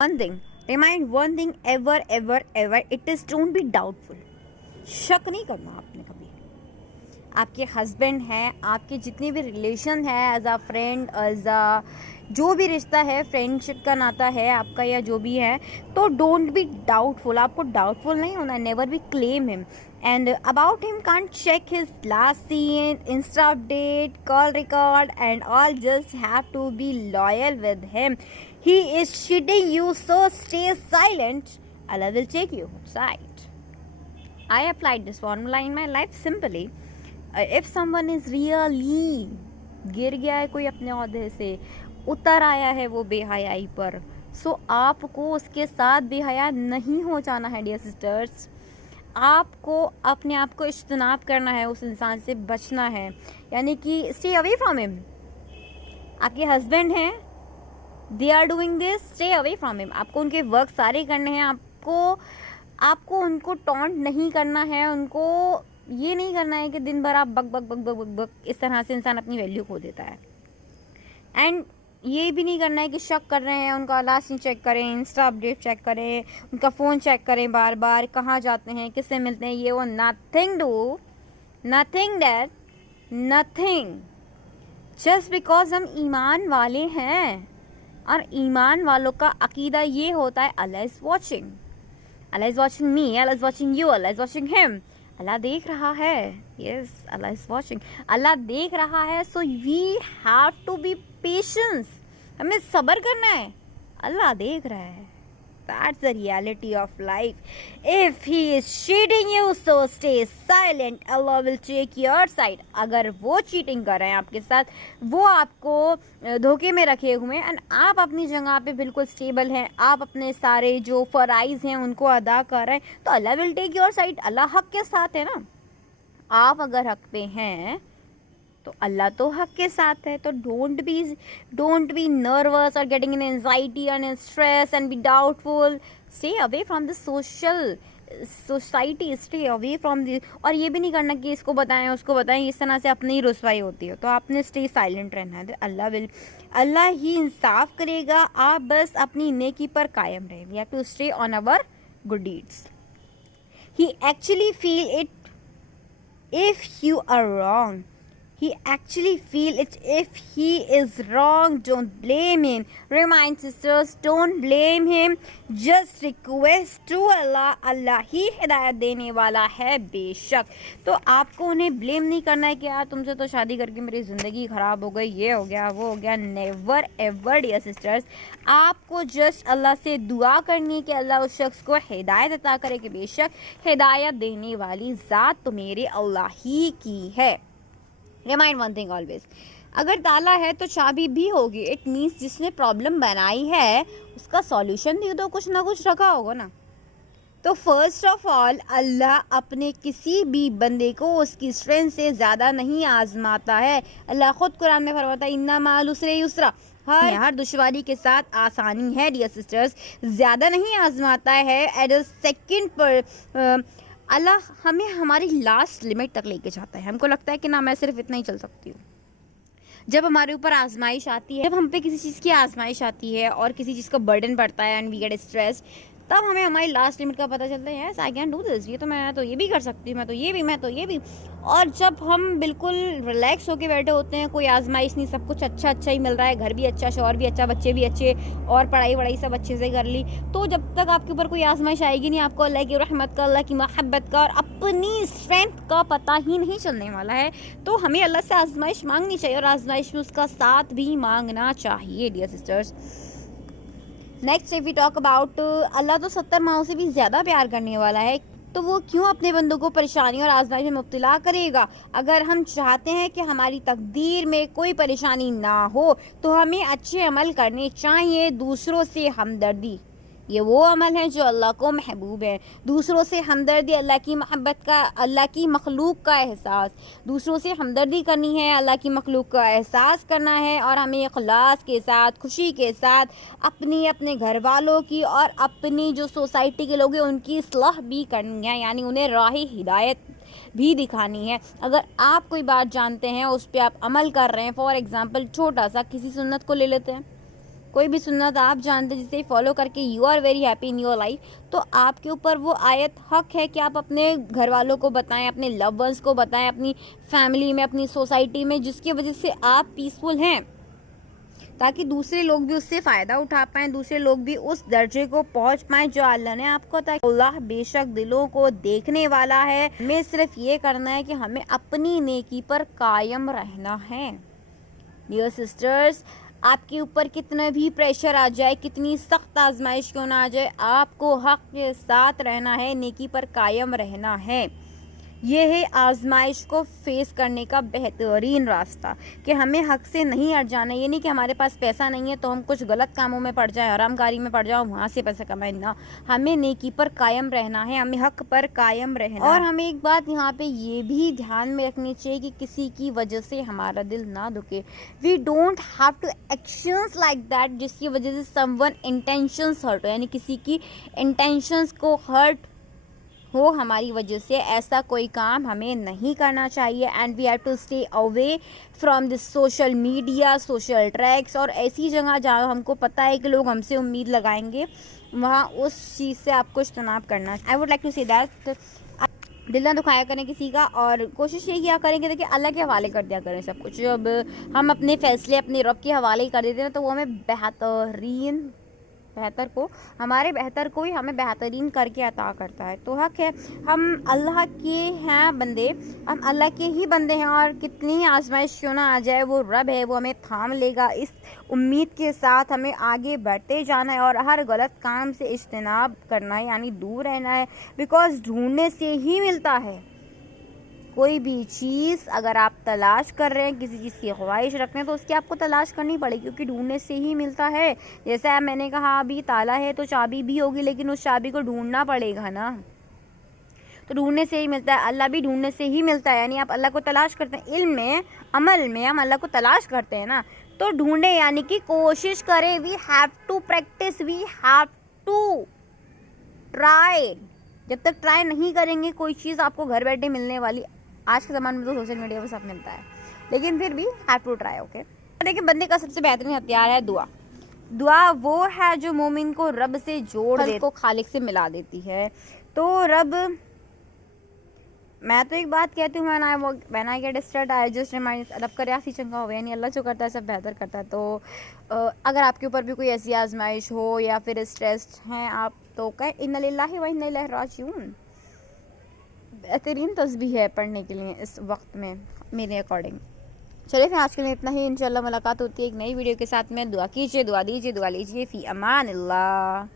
One thing, remind one thing ever, it is don't be doubtful. शक नहीं करना आपने कभी. आपके हस्बैंड हैं, आपके जितने भी रिलेशन है, as a friend, as a जो भी रिश्ता है, फ्रेंडशिप का नाता है आपका या जो भी है, तो डोंट बी डाउटफुल. आपको डाउटफुल नहीं होना. Never be claim him. And about him, can't check his last scene, Insta update, call record, and all. Just have to be loyal with him. He is cheating you, so stay silent. Allah will take you outside. I applied this formula in my life simply. If someone is really गिर गया है कोई अपने ओहदे से, उतर आया है वो बेहयाई पर, सो आपको उसके साथ बेहया नहीं हो जाना है डियर सिस्टर्स. आपको अपने आप को इज्तनाब करना है, उस इंसान से बचना है, यानी कि स्टे अवे फ्रॉम हिम. आपके हस्बैंड हैं, they are doing this, stay away from him. आपको उनके वर्क सारे करने हैं. आपको उनको टॉन्ट नहीं करना है. उनको ये नहीं करना है कि दिन भर आप बक बक बक बक बक बक. इस तरह से इंसान अपनी वैल्यू खो देता है. एंड ये भी नहीं करना है कि शक कर रहे हैं, उनका लास्ट सीन चेक करें, इंस्टा अपडेट चेक करें, उनका फ़ोन चेक करें बार बार, कहाँ जाते हैं, किससे मिलते हैं, ये वो. Nothing do, nothing that, nothing. Just because हम ईमान वाले हैं, और ईमान वालों का अकीदा ये होता है Allah is watching. Allah is watching me, Allah is watching you, Allah is watching him. Allah देख रहा है. Yes, Allah is watching. Allah देख रहा है. So we have to be patience. हमें सब्र करना है. अल्लाह देख रहा है. That's the reality of life. If he is cheating you, so stay silent. Allah will take your side. अगर वो चीटिंग कर रहे हैं आपके साथ, वो आपको धोखे में रखे हुए हैं, एंड आप अपनी जगह पे बिल्कुल स्टेबल हैं, आप अपने सारे जो फ़राइज़ हैं उनको अदा कर रहे हैं, तो अल्लाह विल टेक योर साइड. अल्लाह हक के साथ है ना. आप अगर हक पे हैं तो अल्लाह तो हक के साथ है. तो डोंट बी नर्वस और getting in anxiety and stress and be doubtful. Stay away from the society, stay away from the. और ये भी नहीं करना कि इसको बताएं उसको बताएं, इस तरह से अपनी ही रुसवाई होती है. तो आपने स्टे साइलेंट रहना है. अल्लाह ही इंसाफ करेगा. आप बस अपनी नेकी पर कायम रहें. We have to stay on our good deeds. He actually feel it if you are wrong. He actually feel it if he is wrong. Don't blame him. Remind sisters, don't blame him. Just request to Allah. Allah ही हिदायत देने वाला है बेशक. तो आपको उन्हें blame नहीं करना है कि यार तुमसे तो शादी करके मेरी ज़िंदगी ख़राब हो गई, ये हो गया, वो हो गया. Never ever dear sisters. आपको जस्ट अल्लाह से दुआ करनी है कि अल्लाह उस शख्स को हिदायत अता करे, कि बेशक हिदायत देने वाली ज़ात तो मेरे अल्लाह ही की है. रिमाइंड वन थिंग ऑलवेज, अगर ताला है तो चाबी भी होगी. इट मीन्स जिसने प्रॉब्लम बनाई है उसका सॉल्यूशन भी तो कुछ ना कुछ रखा होगा ना. तो फर्स्ट ऑफ ऑल अल्लाह अपने किसी भी बंदे को उसकी स्ट्रेंथ से ज़्यादा नहीं आजमाता है. अल्लाह खुद कुरान में फरमाता है इन्ना माल उसरे युसरा. हर दुश्वारी के साथ आसानी है डियर सिस्टर्स. ज़्यादा नहीं आजमाता है. एट अ सेकेंड पर अल्लाह हमें हमारी लास्ट लिमिट तक लेके जाता है. हमको लगता है कि ना मैं सिर्फ इतना ही चल सकती हूँ. जब हमारे ऊपर आजमाइश आती है, जब हम पे किसी चीज़ की आजमाइश आती है और किसी चीज़ का बर्डन पड़ता है एंड वी गेट स्ट्रेस, तब हमें हमारी लास्ट लिमिट का पता चलता है. Yes I can do this. ये तो मैं तो ये भी कर सकती हूँ, मैं तो ये भी. और जब हम बिल्कुल रिलैक्स होके बैठे होते हैं, कोई आजमाइश नहीं, सब कुछ अच्छा ही मिल रहा है, घर भी अच्छा, शौहर भी अच्छा, बच्चे भी अच्छे, और पढ़ाई सब अच्छे से कर ली, तो जब तक आपके ऊपर कोई आजमाइश आएगी नहीं, आपको अल्लाह की रहमत का, अल्लाह की मोहब्बत का और अपनी स्ट्रेंथ का पता ही नहीं चलने वाला है. तो हमें अल्लाह से आजमाइश मांगनी चाहिए, और आजमाइश में उसका साथ भी मांगना चाहिए dear sisters. Next if we talk about, Allah तो 70 माओं से भी ज़्यादा प्यार करने वाला है, तो वो क्यों अपने बंदों को परेशानी और आजमाइश में मुब्तला करेगा. अगर हम चाहते हैं कि हमारी तकदीर में कोई परेशानी ना हो, तो हमें अच्छे अमल करने चाहिए. दूसरों से हमदर्दी, ये वो अमल है जो अल्लाह को महबूब है. दूसरों से हमदर्दी, अल्लाह की मोहब्बत का, अल्लाह की मखलूक का एहसास. दूसरों से हमदर्दी करनी है, अल्लाह की मखलूक का एहसास करना है, और हमें इखलास के साथ, खुशी के साथ अपने घर वालों की और अपनी जो सोसाइटी के लोग हैं उनकी इस्लाह भी करनी है, यानी उन्हें राह हिदायत भी दिखानी है. अगर आप कोई बात जानते हैं, उस पर आप अमल कर रहे हैं, फॉर एग्ज़ाम्पल छोटा सा किसी सुन्नत को ले लेते हैं. कोई भी सुन्नत आप जानते हैं जिसे फॉलो करके you are very happy in your life, तो आपके ऊपर वो आयत हक है कि आप अपने घर वालों को बताएं, अपने लव वंस को बताएं, अपनी फैमिली में, अपनी सोसाइटी में, जिसकी वजह से आप पीसफुल हैं, ताकि दूसरे लोग भी उससे फ़ायदा उठा पाएँ, दूसरे लोग भी उस दर्जे को पहुंच पाएँ जो अल्लाह ने आपको अता किया। अल्लाह बेशक दिलों को देखने वाला है, हमें सिर्फ ये करना है कि हमें अपनी नेकी पर कायम रहना है। डियर सिस्टर्स, आपके ऊपर कितना भी प्रेशर आ जाए, कितनी सख्त आजमाइश क्यों ना आ जाए, आपको हक के साथ रहना है, नेकी पर कायम रहना है। ये है आजमाइश को फेस करने का बेहतरीन रास्ता, कि हमें हक से नहीं हट जाना। ये नहीं कि हमारे पास पैसा नहीं है तो हम कुछ गलत कामों में पड़ जाए, हरामकारी में पड़ जाओ, वहाँ से पैसा कमाए ना। हमें नेकी पर कायम रहना है, हमें हक पर कायम रहना। और हमें एक बात यहाँ पे ये भी ध्यान में रखनी चाहिए कि किसी की वजह से हमारा दिल ना दुखे। We don't have to actions like that जिसकी वजह से समवन इंटेंशंस हर्ट हो, यानी किसी की इंटेंशंस को हर्ट हो हमारी वजह से, ऐसा कोई काम हमें नहीं करना चाहिए। And we have to stay away from this social media, social tracks, और ऐसी जगह जहाँ हमको पता है कि लोग हमसे उम्मीद लगाएंगे, वहाँ उस चीज़ से आपको इज्तनाब करना। I would like to say that दिल ना दुखाया करें किसी का, और कोशिश ये किया करें कि देखिए अल्लाह के हवाले कर दिया करें सब कुछ। जब हम अपने फ़ैसले अपने रब के हवाले ही कर देते हैं तो वो हमें हमारे बेहतर को ही हमें बेहतरीन करके अता करता है। तो हक है, हम अल्लाह के हैं बंदे, हम अल्लाह के ही बंदे हैं, और कितनी आजमाइश क्यों ना आ जाए, वो रब है, वो हमें थाम लेगा। इस उम्मीद के साथ हमें आगे बढ़ते जाना है और हर गलत काम से इज्तनाब करना है, यानी दूर रहना है। बिकॉज ढूंढने से ही मिलता है। कोई भी चीज़ अगर आप तलाश कर रहे हैं, किसी चीज़ की ख्वाहिश रख रहे हैं, तो उसकी आपको तलाश करनी पड़ेगी, क्योंकि ढूंढने से ही मिलता है। जैसे मैंने कहा अभी ताला है तो चाबी भी होगी, लेकिन उस चाबी को ढूंढना पड़ेगा ना, तो ढूंढने से ही मिलता है। अल्लाह भी ढूंढने से ही मिलता है, यानी आप अल्लाह को तलाश करते हैं। इल्म में, अमल में हम अल्लाह को तलाश करते हैं ना, तो ढूंढे, यानी कि कोशिश करें। We have to practice, we have to try. जब तक ट्राई नहीं करेंगे कोई चीज़ आपको घर बैठे मिलने वाली, आज के ज़माने में तो सोशल मीडिया पर सब मिलता है, लेकिन फिर भी हैव टू ट्राई। ओके, देखिए बंदे का सबसे बेहतरीन हथियार है दुआ। दुआ वो है जो मोमिन को रब से जोड़ दे, को खालिक से मिला देती है। तो रब, मैं तो एक बात कहती हूँ, when I get start I just remind रब करे आसी चंगा हो, यानी अल्लाह जो करता है सब बेहतर करता है। तो अगर आपके ऊपर भी कोई ऐसी आजमाइश हो या फिर स्ट्रेस्ड हैं आप, तो कहें इन्ना लिल्लाहि व इन्ना इलैहि राजिऊन। बेहतरीन तस्बीह है पढ़ने के लिए इस वक्त में मेरे अकॉर्डिंग। चलिए फिर आज के लिए इतना ही, इंशाल्लाह मुलाकात होती है एक नई वीडियो के साथ में। दुआ कीजिए, दुआ दीजिए, दुआ लीजिए। फ़ी अमान अल्लाह।